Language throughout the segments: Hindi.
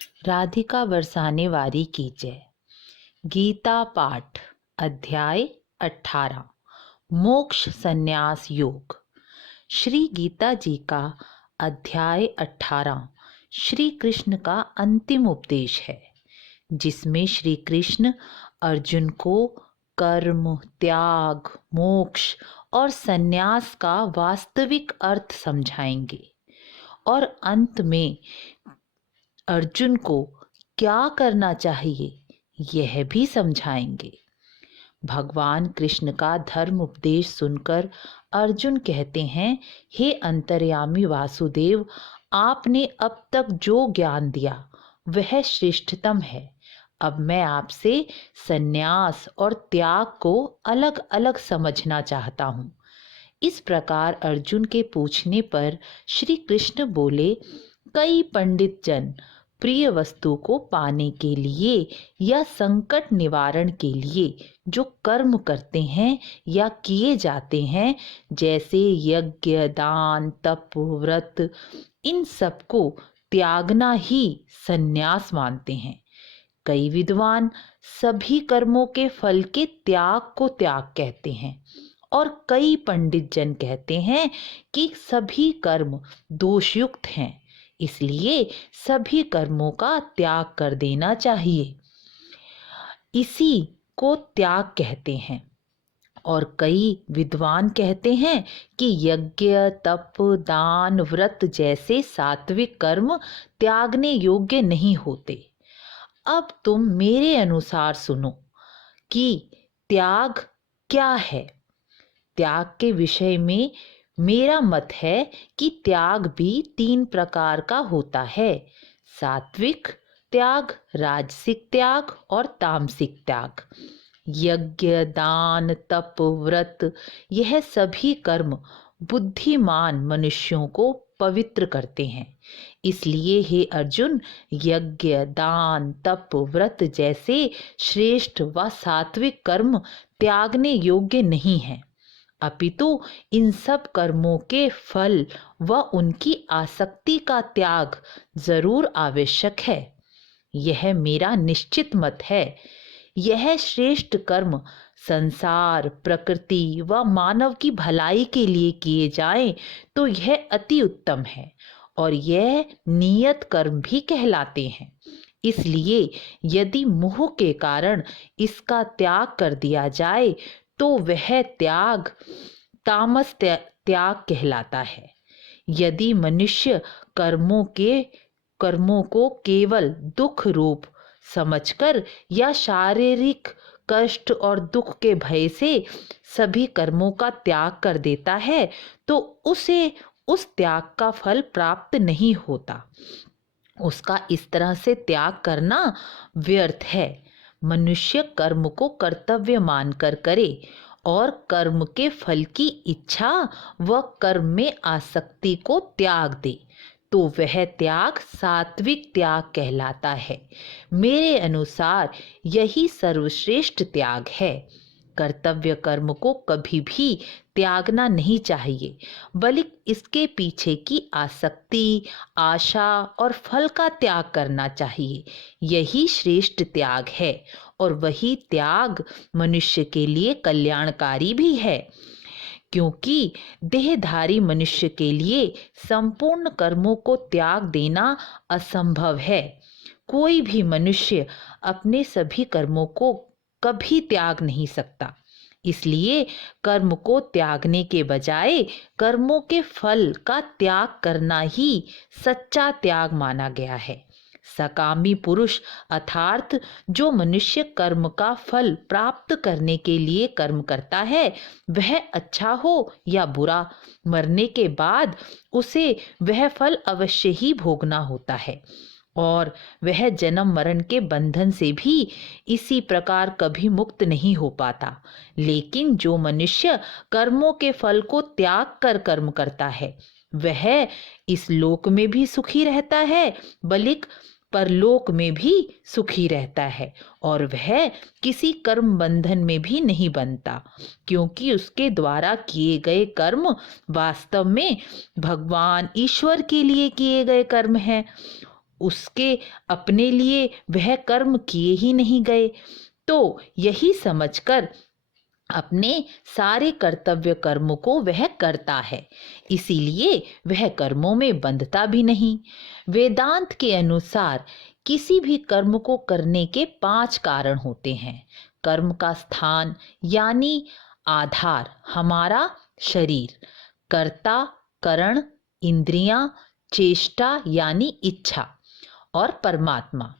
राधिका बरसाने वारी की जय। गीता पाठ अध्याय 18 मोक्ष संन्यास योग। श्री गीता जी का अध्याय 18 श्री कृष्ण का अंतिम उपदेश है, जिसमें श्री कृष्ण अर्जुन को कर्म, त्याग, मोक्ष और संन्यास का वास्तविक अर्थ समझाएंगे और अंत में अर्जुन को क्या करना चाहिए यह भी समझाएंगे। भगवान कृष्ण का धर्म उपदेश सुनकर अर्जुन कहते हैं, हे अंतर्यामी वासुदेव, आपने अब तक जो ज्ञान दिया वह श्रेष्ठतम है। अब मैं आपसे संन्यास और त्याग को अलग अलग समझना चाहता हूँ। इस प्रकार अर्जुन के पूछने पर श्री कृष्ण बोले, कई पंडित जन प्रिय वस्तु को पाने के लिए या संकट निवारण के लिए जो कर्म करते हैं या किए जाते हैं, जैसे यज्ञ, दान, तप, व्रत, इन सबको त्यागना ही संन्यास मानते हैं। कई विद्वान सभी कर्मों के फल के त्याग को त्याग कहते हैं और कई पंडित जन कहते हैं कि सभी कर्म दोषयुक्त हैं, इसलिए सभी कर्मों का त्याग कर देना चाहिए। इसी को त्याग कहते हैं। और कई विद्वान कहते हैं कि यज्ञ, तप, दान, व्रत जैसे सात्विक कर्म त्यागने योग्य नहीं होते। अब तुम मेरे अनुसार सुनो कि त्याग क्या है। त्याग के विषय में मेरा मत है कि त्याग भी 3 प्रकार का होता है: सात्विक त्याग, राजसिक त्याग और तामसिक त्याग। यज्ञ, दान, तप, व्रत यह सभी कर्म बुद्धिमान मनुष्यों को पवित्र करते हैं। इसलिए हे अर्जुन, यज्ञ, दान, तप, व्रत जैसे श्रेष्ठ व सात्विक कर्म त्यागने योग्य नहीं हैं, अपितु इन सब कर्मों के फल व उनकी आसक्ति का त्याग जरूर आवश्यक है। यह मेरा निश्चित मत है। यह श्रेष्ठ कर्म संसार, प्रकृति व मानव की भलाई के लिए किए जाएं तो यह अति उत्तम है और यह नियत कर्म भी कहलाते हैं। इसलिए यदि मोह के कारण इसका त्याग कर दिया जाए तो वह त्याग तामस त्याग कहलाता है। यदि मनुष्य कर्मों को केवल दुख रूप समझकर या शारीरिक कष्ट और दुख के भय से सभी कर्मों का त्याग कर देता है तो उसे उस त्याग का फल प्राप्त नहीं होता। उसका इस तरह से त्याग करना व्यर्थ है। मनुष्य कर्म को कर्तव्य मानकर करे और कर्म के फल की इच्छा व कर्म में आसक्ति को त्याग दे तो वह त्याग सात्विक त्याग कहलाता है। मेरे अनुसार यही सर्वश्रेष्ठ त्याग है। कर्तव्य कर्म को कभी भी त्यागना नहीं चाहिए, बल्कि इसके पीछे की आसक्ति, आशा और फल का त्याग करना चाहिए। यही श्रेष्ठ त्याग है और वही त्याग मनुष्य के लिए कल्याणकारी भी है, क्योंकि देहधारी मनुष्य के लिए संपूर्ण कर्मों को त्याग देना असंभव है। कोई भी मनुष्य अपने सभी कर्मों को कभी त्याग नहीं सकता। इसलिए कर्म को त्यागने के बजाय कर्मों के फल का त्याग करना ही सच्चा त्याग माना गया है। सकामी पुरुष अर्थात जो मनुष्य कर्म का फल प्राप्त करने के लिए कर्म करता है, वह अच्छा हो या बुरा, मरने के बाद उसे वह फल अवश्य ही भोगना होता है और वह जन्म मरण के बंधन से भी इसी प्रकार कभी मुक्त नहीं हो पाता। लेकिन जो मनुष्य कर्मों के फल को त्याग कर कर्म करता है, वह इस लोक में भी सुखी रहता है, बल्कि परलोक में भी सुखी रहता है और वह किसी कर्म बंधन में भी नहीं बनता, क्योंकि उसके द्वारा किए गए कर्म वास्तव में भगवान ईश्वर के लिए किए गए कर्म हैं उसके अपने लिए वह कर्म किए ही नहीं गए। तो यही समझकर अपने सारे कर्तव्य कर्मों को वह करता है, इसीलिए वह कर्मों में बंधता भी नहीं। वेदांत के अनुसार किसी भी कर्म को करने के 5 कारण होते हैं। कर्म का स्थान यानी आधार हमारा शरीर, कर्ता, करण, इंद्रियां, चेष्टा यानी इच्छा और परमात्मा।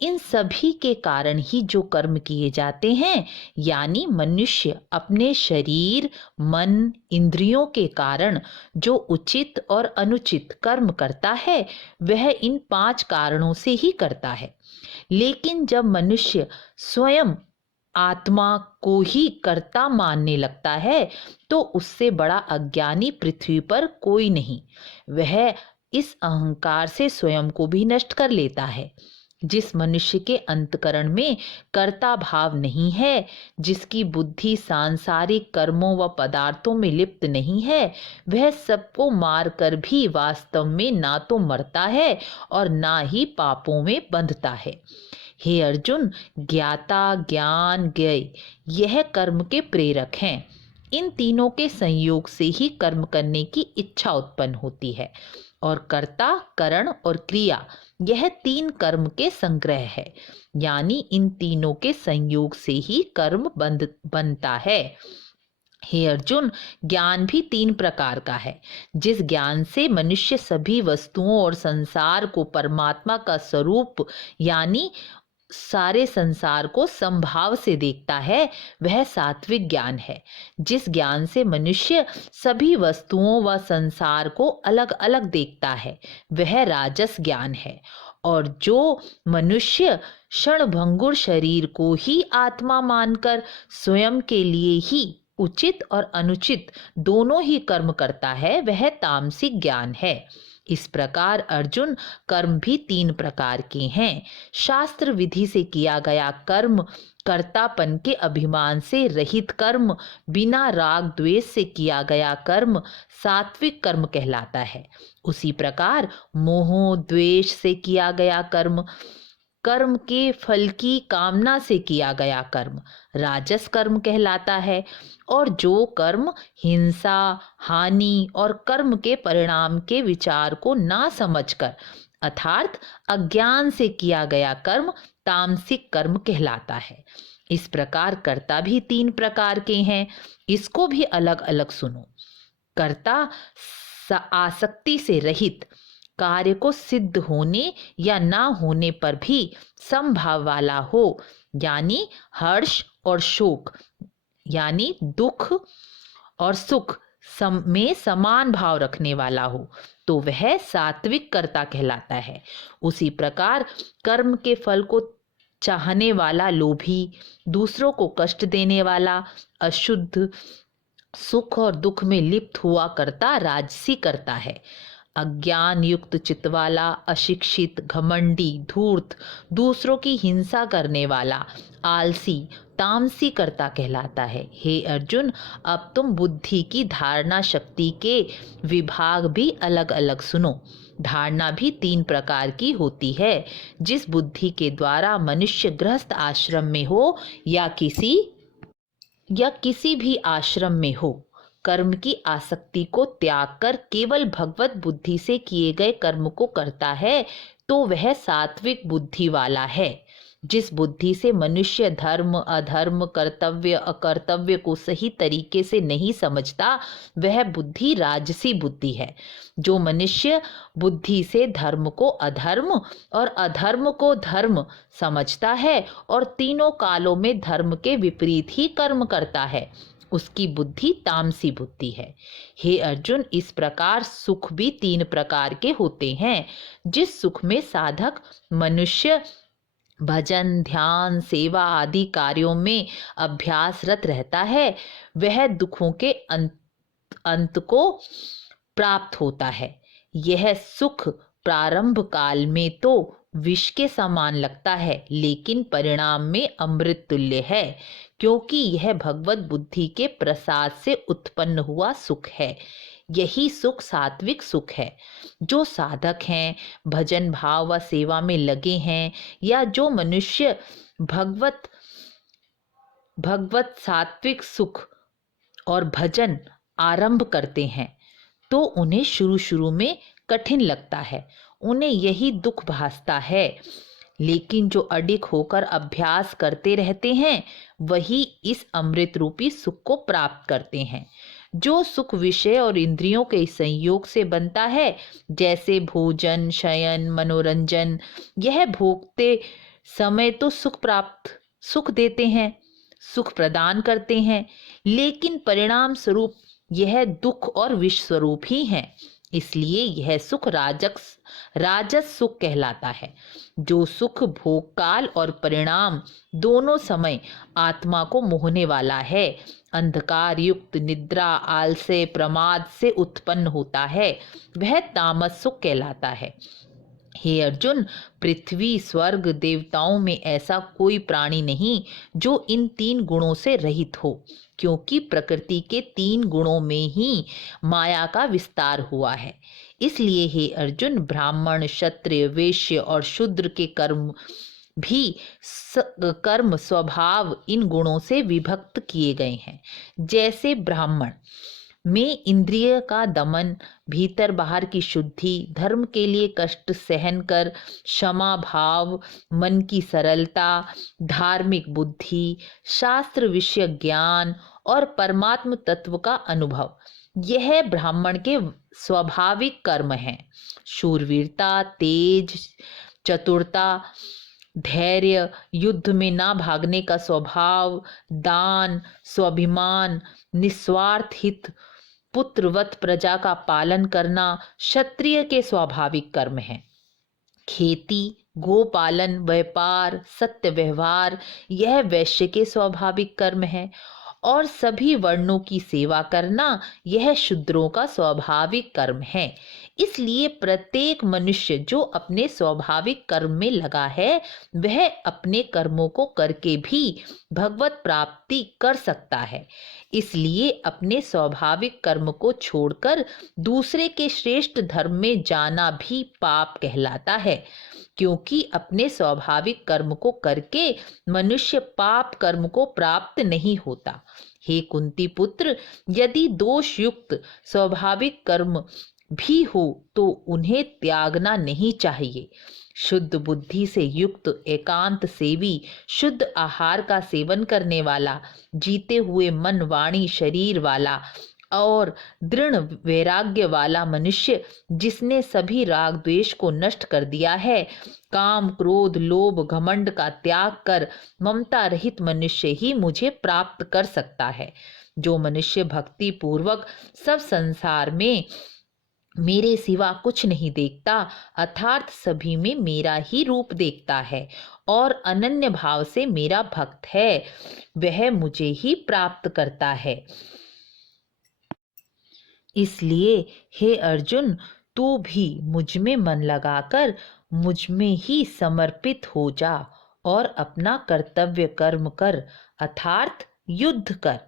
इन सभी के कारण ही जो कर्म किए जाते हैं, यानी मनुष्य अपने शरीर, मन, इंद्रियों के कारण जो उचित और अनुचित कर्म करता है, वह इन 5 कारणों से ही करता है। लेकिन जब मनुष्य स्वयं आत्मा को ही कर्ता मानने लगता है, तो उससे बड़ा अज्ञानी पृथ्वी पर कोई नहीं। वह इस अहंकार से स्वयं को भी नष्ट कर लेता है। जिस मनुष्य के अंतकरण में कर्ता भाव नहीं है, जिसकी बुद्धि सांसारिक कर्मों व पदार्थों में लिप्त नहीं है, वह सबको मारकर भी वास्तव में ना तो मरता है और ना ही पापों में बंधता है। हे अर्जुन, ज्ञाता, ज्ञान, ज्ञेय यह कर्म के प्रेरक हैं। इन तीनों के संयोग से ही कर्म करने की इच्छा उत्पन्न होती है और कर्ता, करण और क्रिया यह 3 कर्म के संग्रह है, यानी इन तीनों के संयोग से ही कर्म बनता है। हे अर्जुन, ज्ञान भी 3 प्रकार का है। जिस ज्ञान से मनुष्य सभी वस्तुओं और संसार को परमात्मा का स्वरूप यानी सारे संसार को समभाव से देखता है, वह सात्विक ज्ञान है। जिस ज्ञान से मनुष्य सभी वस्तुओं व संसार को अलग अलग देखता है, वह राजस ज्ञान है। और जो मनुष्य क्षणभंगुर शरीर को ही आत्मा मानकर स्वयं के लिए ही उचित और अनुचित दोनों ही कर्म करता है, वह तामसिक ज्ञान है। इस प्रकार अर्जुन, कर्म भी 3 प्रकार के हैं। शास्त्र विधि से किया गया कर्म, कर्तापन के अभिमान से रहित कर्म, बिना राग द्वेष से किया गया कर्म सात्विक कर्म कहलाता है। उसी प्रकार मोह द्वेष से किया गया कर्म, कर्म के फल की कामना से किया गया कर्म राजस कर्म कहलाता है। और जो कर्म हिंसा, हानि और कर्म के परिणाम के विचार को ना समझकर अर्थात अज्ञान से किया गया कर्म तामसिक कर्म कहलाता है। इस प्रकार कर्ता भी 3 प्रकार के हैं, इसको भी अलग अलग सुनो। कर्ता आसक्ति से रहित, कार्य को सिद्ध होने या ना होने पर भी समभाव वाला हो, यानी हर्ष और शोक यानी दुख और सुख में समान भाव रखने वाला हो, तो वह सात्विक कर्ता कहलाता है। उसी प्रकार कर्म के फल को चाहने वाला लोभी, दूसरों को कष्ट देने वाला, अशुद्ध, सुख और दुख में लिप्त हुआ करता राजसी करता है। अज्ञान युक्त चित्त वाला, अशिक्षित, घमंडी, धूर्त, दूसरों की हिंसा करने वाला, आलसी, तामसी कर्ता कहलाता है। हे अर्जुन, अब तुम बुद्धि की धारणा शक्ति के विभाग भी अलग अलग सुनो। धारणा भी 3 प्रकार की होती है। जिस बुद्धि के द्वारा मनुष्य गृहस्थ आश्रम में हो या किसी भी आश्रम में हो, कर्म की आसक्ति को त्याग कर केवल भगवत बुद्धि से किए गए कर्म को करता है, तो वह सात्विक बुद्धि वाला है। जिस बुद्धि से मनुष्य धर्म, अधर्म, कर्तव्य, अकर्तव्य को सही तरीके से नहीं समझता, वह बुद्धि राजसी बुद्धि है। जो मनुष्य बुद्धि से धर्म को अधर्म और अधर्म को धर्म समझता है और तीनों कालों में धर्म के विपरीत ही कर्म करता है, उसकी बुद्धि तामसी बुद्धि है। हे अर्जुन, इस प्रकार सुख भी 3 प्रकार के होते हैं। जिस सुख में साधक मनुष्य भजन, ध्यान, सेवा आदि कार्यों में अभ्यासरत रहता है, वह दुखों के अंत को प्राप्त होता है। यह सुख प्रारंभ काल में तो विष के समान लगता है, लेकिन परिणाम में अमृत तुल्य है, क्योंकि यह भगवत बुद्धि के प्रसाद से उत्पन्न हुआ सुख है। यही सुख सात्विक सुख है। जो साधक हैं, भजन भाव व सेवा में लगे हैं, या जो मनुष्य भगवत भगवत सात्विक सुख और भजन आरंभ करते हैं, तो उन्हें शुरू शुरू में कठिन लगता है, उन्हें यही दुख भासता है। लेकिन जो अडिग होकर अभ्यास करते रहते हैं, वही इस अमृत रूपी सुख को प्राप्त करते हैं। जो सुख विषय और इंद्रियों के संयोग से बनता है, जैसे भोजन, शयन, मनोरंजन, यह भोगते समय तो सुख देते हैं, सुख प्रदान करते हैं, लेकिन परिणाम स्वरूप यह दुख और विष स्वरूप ही है। इसलिए यह सुख राजस सुख कहलाता है। जो सुख भोग काल और परिणाम दोनों समय आत्मा को मोहने वाला है, अंधकार युक्त निद्रा, आलस्य, प्रमाद से उत्पन्न होता है, वह तामस सुख कहलाता है। हे अर्जुन, पृथ्वी, स्वर्ग, देवताओं में ऐसा कोई प्राणी नहीं जो इन 3 गुणों से रहित हो, क्योंकि प्रकृति के 3 गुणों में ही माया का विस्तार हुआ है। इसलिए हे अर्जुन, ब्राह्मण, क्षत्रिय, वैश्य और शूद्र के कर्म स्वभाव इन गुणों से विभक्त किए गए हैं। जैसे ब्राह्मण में इंद्रिय का दमन, भीतर बाहर की शुद्धि, धर्म के लिए कष्ट सहन कर क्षमा भाव, मन की सरलता, धार्मिक बुद्धि, शास्त्र विषय ज्ञान और परमात्म तत्व का अनुभव, यह ब्राह्मण के स्वाभाविक कर्म हैं। शूरवीरता, तेज, चतुरता, धैर्य, युद्ध में ना भागने का स्वभाव, दान, स्वाभिमान, निस्वार्थ हित, पुत्रवत प्रजा का पालन करना क्षत्रिय के स्वाभाविक कर्म हैं। खेती, गोपालन, व्यापार, सत्य व्यवहार, यह वैश्य के स्वाभाविक कर्म है। और सभी वर्णों की सेवा करना, यह शूद्रों का स्वाभाविक कर्म है। इसलिए प्रत्येक मनुष्य जो अपने स्वाभाविक कर्म में लगा है, वह अपने कर्मों को करके भी भगवत प्राप्ति कर सकता है। इसलिए अपने स्वाभाविक कर्म को छोड़कर दूसरे के श्रेष्ठ धर्म में जाना भी पाप कहलाता है, क्योंकि अपने स्वाभाविक कर्म को करके मनुष्य पाप कर्म को प्राप्त नहीं होता। हे कुंती पुत्र, यदि दोष युक्त स्वाभाविक कर्म भी हो तो उन्हें त्यागना नहीं चाहिए। शुद्ध बुद्धि से युक्त, एकांत सेवी, शुद्ध आहार का सेवन करने वाला, जीते हुए मन, वाणी, शरीर वाला और दृढ़ वैराग्य वाला मनुष्य, जिसने सभी राग द्वेष को नष्ट कर दिया है, काम, क्रोध, लोभ, घमंड का त्याग कर ममता रहित मनुष्य ही मुझे प्राप्त कर सकता है। जो मनुष्य भक्ति पूर्वक सब संसार में मेरे सिवा कुछ नहीं देखता, अर्थात सभी में मेरा ही रूप देखता है और अनन्य भाव से मेरा भक्त है, वह मुझे ही प्राप्त करता है। इसलिए हे अर्जुन, तू भी मुझ में मन लगाकर मुझ में ही समर्पित हो जा और अपना कर्तव्य कर्म कर, अर्थात युद्ध कर।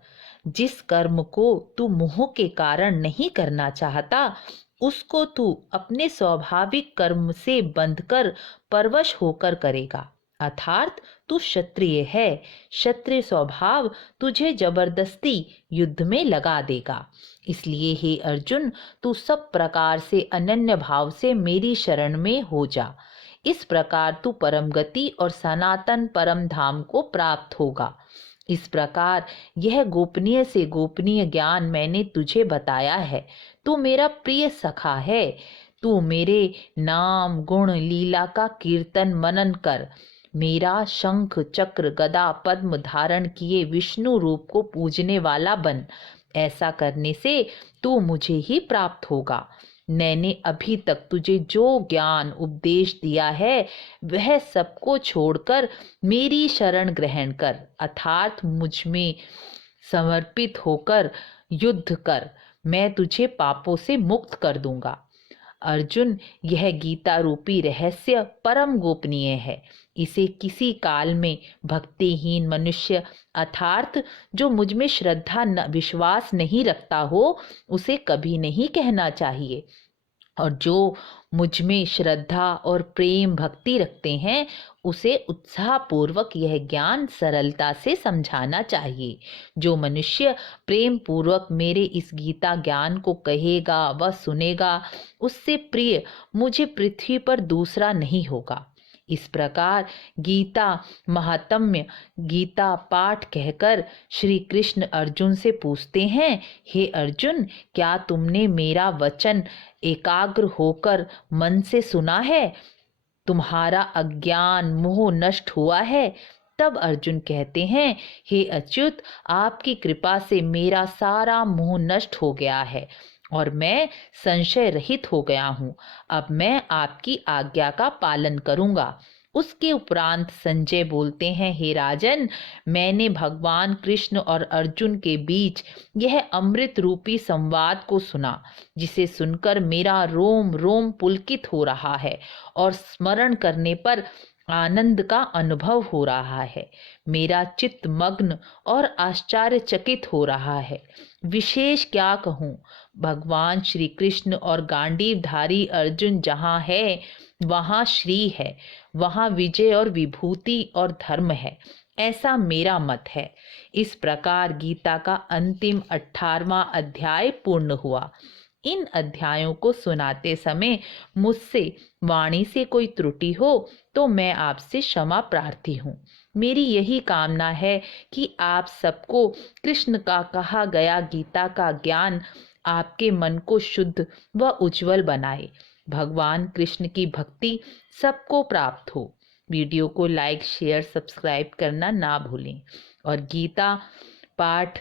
जिस कर्म को तू मोह के कारण नहीं करना चाहता, उसको तू अपने स्वाभाविक कर्म से बंधकर परवश होकर करेगा, अर्थात तू क्षत्रिय है। क्षत्रिय स्वभाव तुझे जबरदस्ती युद्ध में लगा देगा। इसलिए हे अर्जुन, तू सब प्रकार से अनन्य भाव से मेरी शरण में हो जा। इस प्रकार तू परम गति और सनातन परम धाम को प्राप्त होगा। इस प्रकार यह गोपनीय से गोपनीय ज्ञान मैंने तुझे बताया है। तू मेरा प्रिय सखा है। तू मेरे नाम, गुण, लीला का कीर्तन मनन कर। मेरा शंख, चक्र, गदा, पद्म धारण किए विष्णु रूप को पूजने वाला बन। ऐसा करने से तू मुझे ही प्राप्त होगा। मैंने अभी तक तुझे जो ज्ञान उपदेश दिया है, वह सबको छोड़कर मेरी शरण ग्रहण कर, अर्थात मुझ में समर्पित होकर युद्ध कर। मैं तुझे पापों से मुक्त कर दूंगा। अर्जुन, यह गीता रूपी रहस्य परम गोपनीय है। इसे किसी काल में भक्तिहीन मनुष्य अर्थात जो मुझ में श्रद्धा विश्वास नहीं रखता हो, उसे कभी नहीं कहना चाहिए। और जो मुझ में श्रद्धा और प्रेम भक्ति रखते हैं, उसे उत्साहपूर्वक यह ज्ञान सरलता से समझाना चाहिए। जो मनुष्य प्रेम पूर्वक मेरे इस गीता ज्ञान को कहेगा व सुनेगा, उससे प्रिय मुझे पृथ्वी पर दूसरा नहीं होगा। इस प्रकार गीता महात्म्य गीता पाठ कहकर श्री कृष्ण अर्जुन से पूछते हैं, हे अर्जुन, क्या तुमने मेरा वचन एकाग्र होकर मन से सुना है? तुम्हारा अज्ञान मोह नष्ट हुआ है? तब अर्जुन कहते हैं, हे अच्युत, आपकी कृपा से मेरा सारा मोह नष्ट हो गया है और मैं संशय रहित हो गया हूँ। अब मैं आपकी आज्ञा का पालन करूँगा। उसके उपरांत संजय बोलते हैं, हे राजन, मैंने भगवान कृष्ण और अर्जुन के बीच यह अमृत रूपी संवाद को सुना, जिसे सुनकर मेरा रोम रोम पुलकित हो रहा है और स्मरण करने पर आनंद का अनुभव हो रहा है। मेरा चित्त मग्न और आश्चर्यचकित हो रहा है। विशेष क्या कहूँ, भगवान श्री कृष्ण और गांडीवधारी अर्जुन जहाँ है, वहाँ श्री है, वहाँ विजय और विभूति और धर्म है, ऐसा मेरा मत है। इस प्रकार गीता का अंतिम 18वां अध्याय पूर्ण हुआ। इन अध्यायों को सुनाते समय मुझसे वाणी से कोई त्रुटि हो तो मैं आपसे क्षमा प्रार्थी हूँ। मेरी यही कामना है कि आप सबको कृष्ण का कहा गया गीता का ज्ञान आपके मन को शुद्ध व उज्जवल बनाए। भगवान कृष्ण की भक्ति सबको प्राप्त हो। वीडियो को लाइक शेयर सब्सक्राइब करना ना भूलें और गीता पाठ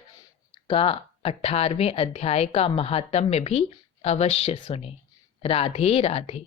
का 18वें अध्याय का महात्म्य भी अवश्य सुने। राधे राधे।